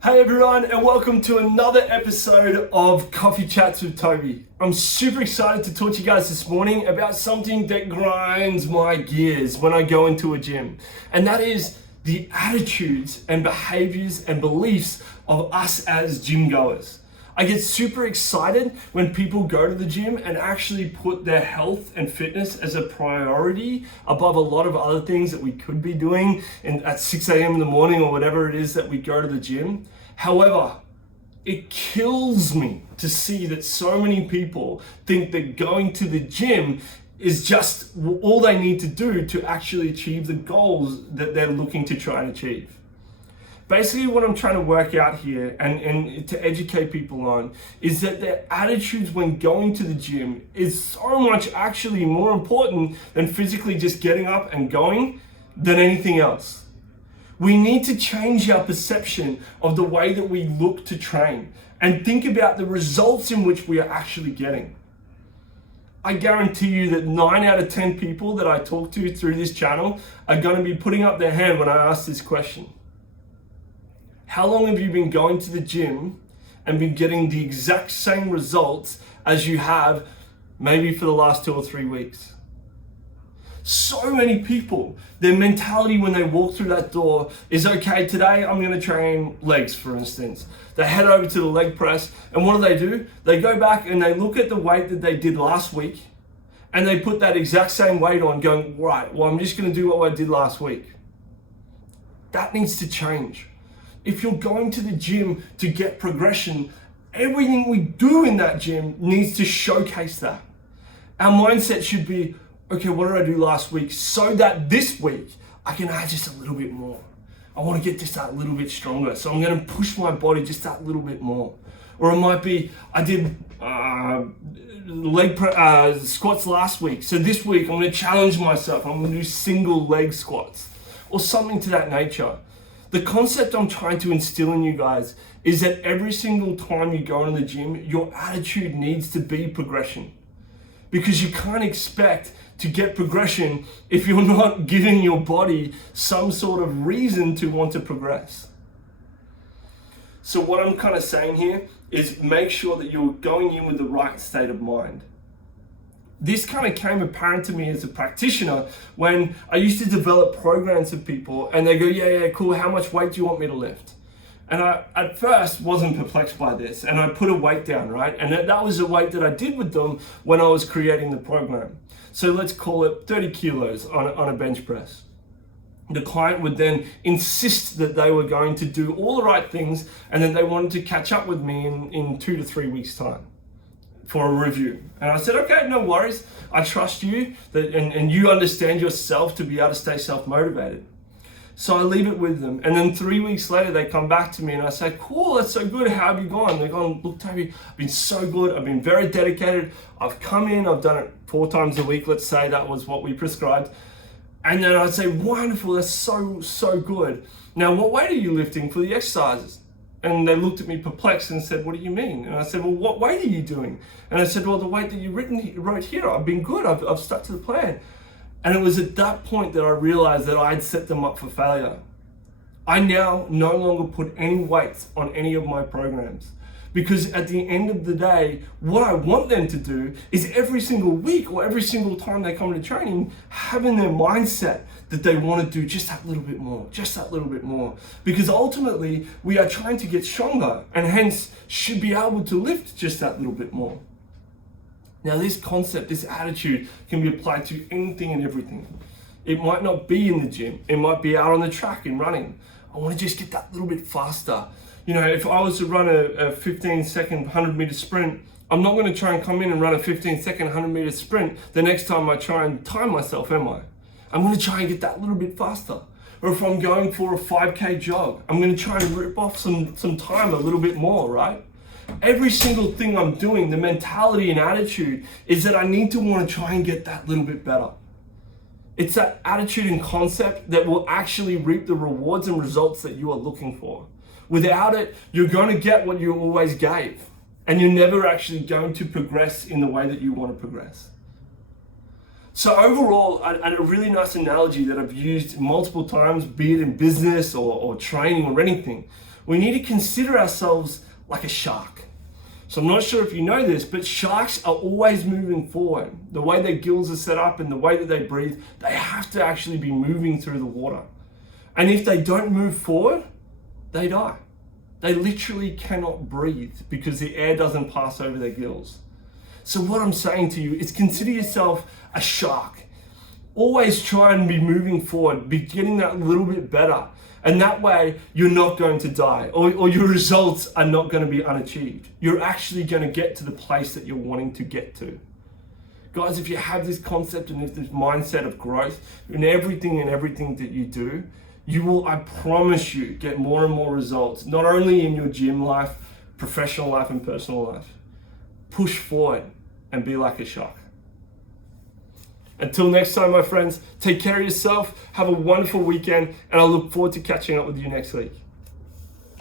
Hey everyone, and welcome to another episode of Coffee Chats with Toby. I'm super excited to talk to you guys this morning about something that grinds my gears when I go into a gym, and that is the attitudes and behaviors and beliefs of us as gym goers. I get super excited when people go to the gym and actually put their health and fitness as a priority above a lot of other things that we could be doing at 6 a.m. in the morning or whatever it is that we go to the gym. However, it kills me to see that so many people think that going to the gym is just all they need to do to actually achieve the goals that they're looking to try and achieve. Basically, what I'm trying to work out here and to educate people on is that their attitudes when going to the gym is so much actually more important than physically just getting up and going than anything else. We need to change our perception of the way that we look to train and think about the results in which we are actually getting. I guarantee you that 9 out of 10 people that I talk to through this channel are going to be putting up their hand when I ask this question. How long have you been going to the gym and been getting the exact same results as you have maybe for the last 2 or 3 weeks? So many people, their mentality when they walk through that door is, okay, today I'm going to train legs, for instance. They head over to the leg press, and what do? They go back and they look at the weight that they did last week, and they put that exact same weight on, going, right, well, I'm just going to do what I did last week. That needs to change. If you're going to the gym to get progression, everything we do in that gym needs to showcase that. Our mindset should be, okay, what did I do last week so that this week I can add just a little bit more. I want to get just that little bit stronger, so I'm going to push my body just that little bit more. Or it might be, I did squats last week, so this week I'm going to challenge myself. I'm going to do single leg squats or something to that nature. The concept I'm trying to instill in you guys is that every single time you go in the gym, your attitude needs to be progression. Because you can't expect to get progression if you're not giving your body some sort of reason to want to progress. So what I'm kind of saying here is make sure that you're going in with the right state of mind. This kind of came apparent to me as a practitioner when I used to develop programs with people and they go, yeah, cool, how much weight do you want me to lift? And I, at first, wasn't perplexed by this, and I put a weight down, right? And that was the weight that I did with them when I was creating the program. So let's call it 30 kilos on a bench press. The client would then insist that they were going to do all the right things, and then they wanted to catch up with me in 2 to 3 weeks' time for a review. And I said, okay, no worries. I trust you and you understand yourself to be able to stay self-motivated. So I leave it with them. And then 3 weeks later, they come back to me and I say, cool, that's so good. How have you gone? They're going, look, Toby, I've been so good. I've been very dedicated. I've come in, I've done it 4 times a week. Let's say that was what we prescribed. And then I'd say, wonderful, that's so good. Now, what weight are you lifting for the exercises? And they looked at me perplexed and said, what do you mean? And I said, well, what weight are you doing? And I said, well, the weight that you wrote here, I've been good. I've stuck to the plan. And it was at that point that I realized that I had set them up for failure. I now no longer put any weights on any of my programs. Because at the end of the day, what I want them to do is every single week or every single time they come to training, having their mindset that they want to do just that little bit more, just that little bit more. Because ultimately, we are trying to get stronger and hence should be able to lift just that little bit more. Now, this concept, this attitude can be applied to anything and everything. It might not be in the gym. It might be out on the track and running. I want to just get that little bit faster. You know, if I was to run a 15-second 100-meter sprint, I'm not going to try and come in and run a 15-second 100-meter sprint the next time I try and time myself, am I? I'm going to try and get that little bit faster. Or if I'm going for a 5K jog, I'm going to try and rip off some time a little bit more, right? Every single thing I'm doing, the mentality and attitude is that I need to want to try and get that little bit better. It's that attitude and concept that will actually reap the rewards and results that you are looking for. Without it, you're going to get what you always gave, and you're never actually going to progress in the way that you want to progress. So overall, and a really nice analogy that I've used multiple times, be it in business or training or anything, we need to consider ourselves like a shark. So I'm not sure if you know this, but sharks are always moving forward. The way their gills are set up and the way that they breathe, they have to actually be moving through the water. And if they don't move forward, they die. They literally cannot breathe because the air doesn't pass over their gills. So what I'm saying to you is consider yourself a shark. Always try and be moving forward, be getting that little bit better. And that way you're not going to die or your results are not going to be unachieved. You're actually going to get to the place that you're wanting to get to. Guys, if you have this concept and this mindset of growth in everything that you do, you will, I promise you, get more and more results, not only in your gym life, professional life and personal life. Push forward and be like a shark. Until next time, my friends, take care of yourself, have a wonderful weekend, and I look forward to catching up with you next week.